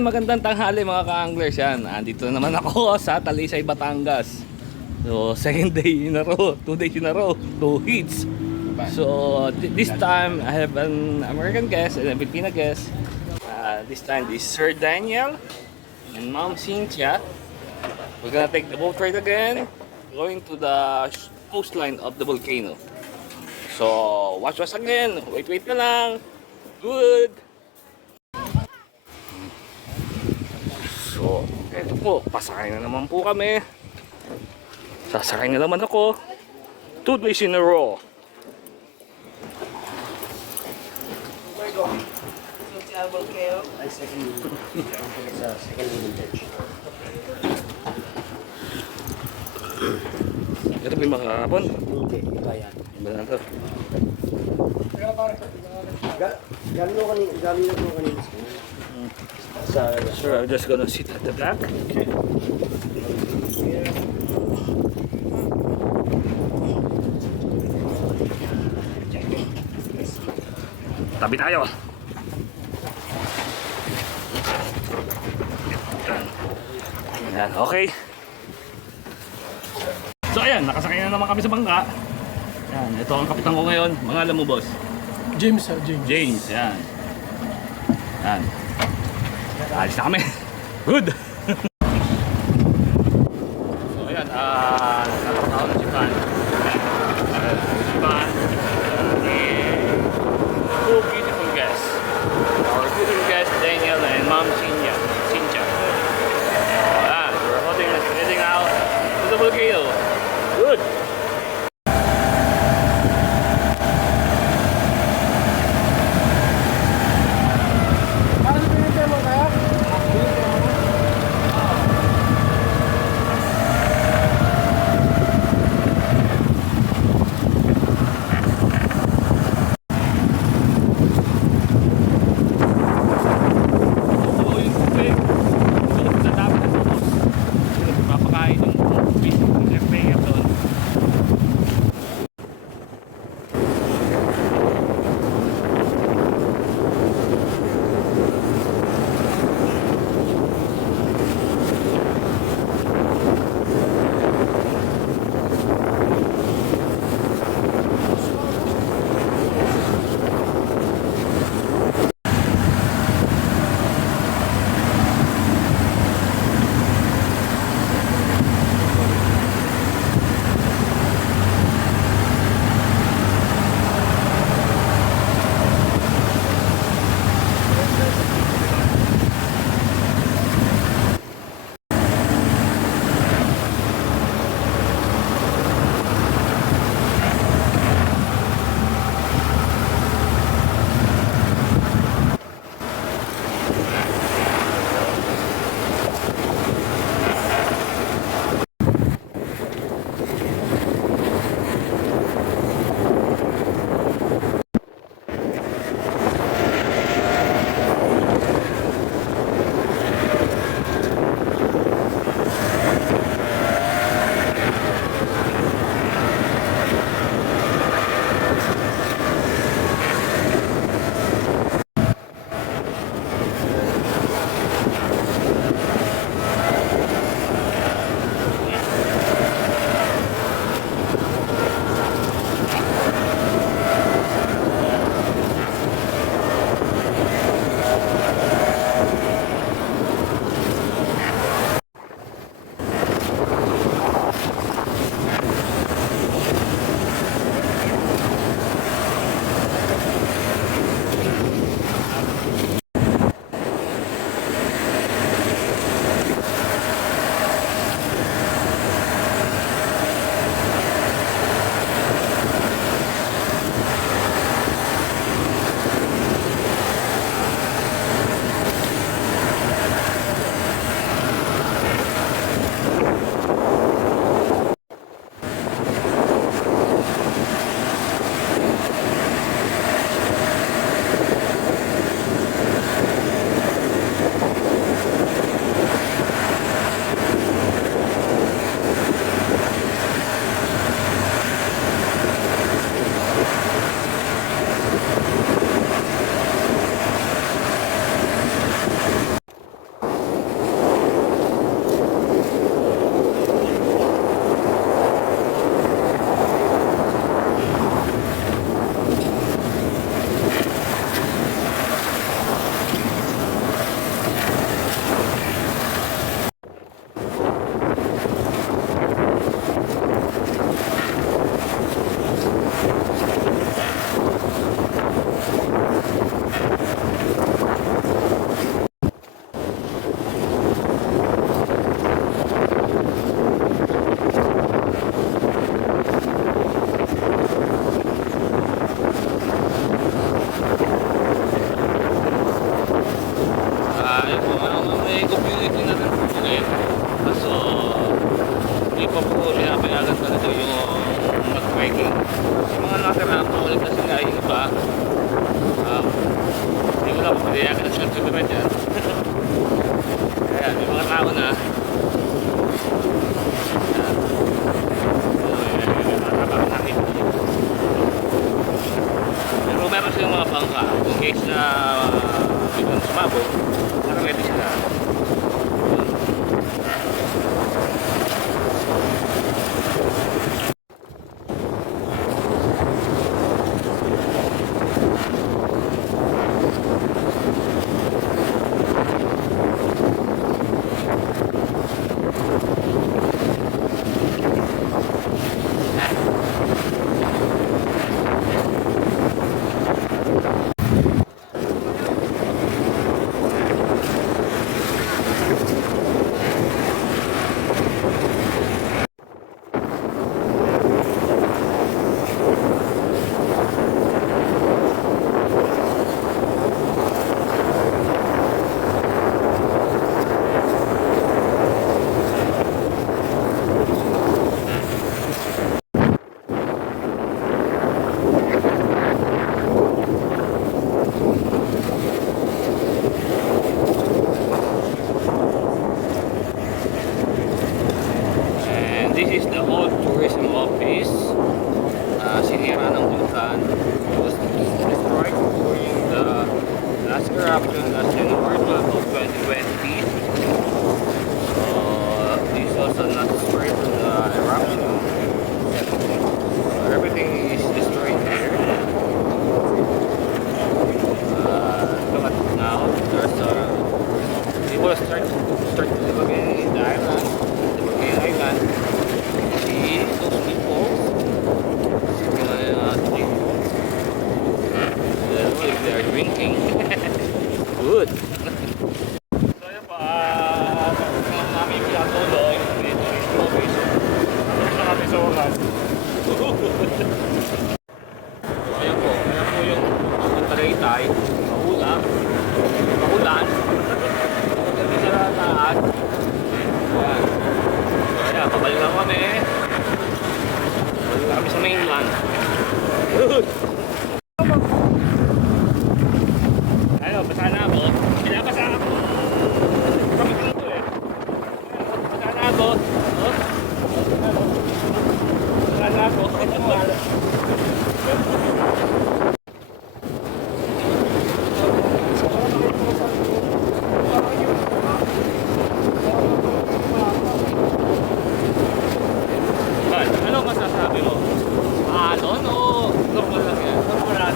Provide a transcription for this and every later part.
yan, magandang tanghali mga ka-anglers yan. Andito na naman ako sa Talisay, Batangas. So, second day in a row, 2 days in a row, 2 hits. So, this time I have an American guest and a Filipina guest. This time this Sir Daniel and Mom Cynthia. We're gonna take the boat ride again, going to the coastline of the volcano. So, watch us again. Wait na lang. Good. So, eto po, pasakay na naman po kami. Sasakay na naman ako. 2 days in a row. Volcano. I second vintage. Ito ba yung makakapon? Hindi, iba yan. Iba na ito. Galing na po kanina. Sure, I'm just gonna sit at the back. Okay. Tabi tayo. Ayan, okay. So ayan, nakasakay na naman kami sa bangka. Ayan, ito ang kapitan ko ngayon. Mga alam mo, boss? James, James. James, yan. Yan. Alis na kami. Good. So ayan, nakatawa na si Van. Si Van, two beautiful guests. Our beautiful guests, Daniel and Mom Cynthia. We're heading out to the volcano. Good. may community na rin po ulit. Kaso, hindi pa po pinapayagan talaga yung mag-trekking. Yung mga nakatira po ulit kasi nga yung iba, hindi ko lang po pinayagan na sila dyan. Kaya may mga tao na pero meron silang mga bangka in case na biglang sumabog, ready sila. This is the old tourism office. Sinira ng vulkan. It was destroyed during the last eruption last January 12 of 2020. So this also not destroyed from the eruption. So everything is destroyed here. Look at now. There's people start to live again in the island. The volcano island. See those people sitting on a table. Look, they're drinking. Good. So yun pa, namin pinatuloy. Ito is office. Tapos na kami sa wakas. Ayan po yung Tagaytay. Mahulang. Maganda sa taas. Ayan. Ayan, pabalik lang kami. Pabalik kami sa mainland. Good! Ano, basa na ako. Pinabasa ako. Kami ko lang ito eh. Basa na ako. Basa na ako. Ano masasabi mo? Alon o normal lang yan? Normal lang.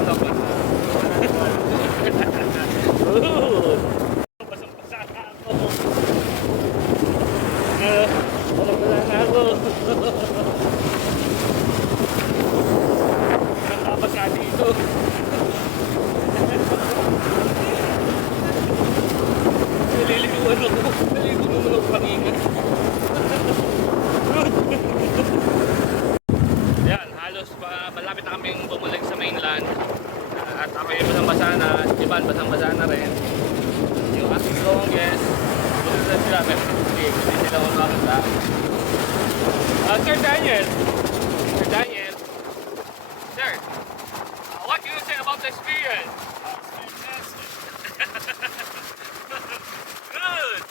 Normal lang. Good! Basang-basa na ako. Wala na ako. Nangabasa dito. Naliliwan ako. Naliliwan ako paningan. Yan, halos malapit na kaming bumalik sa mainland. At ako yung basang-basa na, Iban basang-basa na rin. Yung aking longest, bulit na sila, pero hindi sila makakita. Sir Daniel, Sir, what do you say about the experience? Good!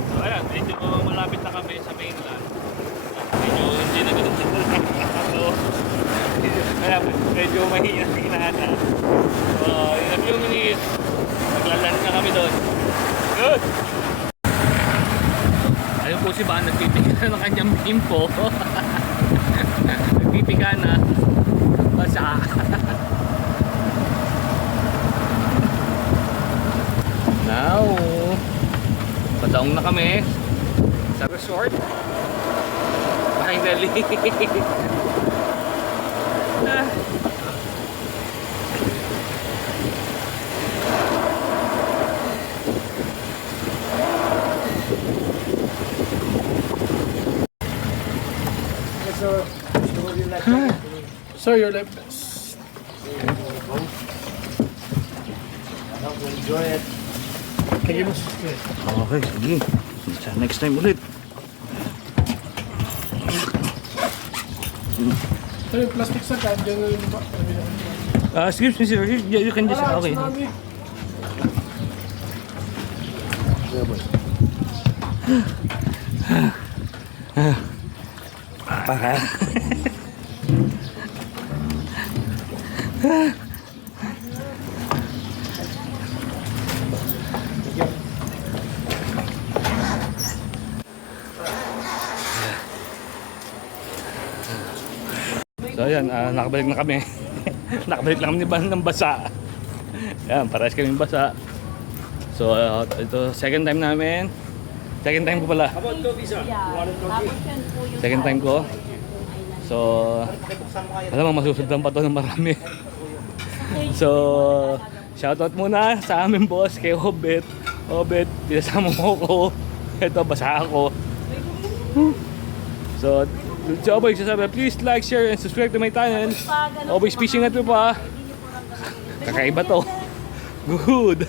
So ayan, medyo malapit na kami sa mainland. Medyo hindi na ganun so, ayan, medyo mahina na. So in a few minutes, maglalan na kami doon. Good! Ayun po si Van, nagpipika na ng kanyang bimpo. Nagpipika na. Basa. Now, padaong na kami sa resort. Finally. Sir, your left. Go ahead. Thank you, boss. Okay, sige. Sa next time ulit. Pero yung plastic sa card, dyan na rin ba? Excuse me sir, you can just, okay. Yeah, boy. Para. So ayan, nakabalik na kami. Nakabalik lang kami ng basa. Ayan, parehas kami basa. So ito, second time namin. Second time ko pala. Second time ko. So, alam mo, masusundan pa to ng marami. So, shoutout muna sa aming boss kay Obet. Obet, pinasama mo ko. Ito, basa ako. So, Oboy, sasabi, please like, share, and subscribe to my channel. Oboy's fishing at pa. Kakaiba to. Good.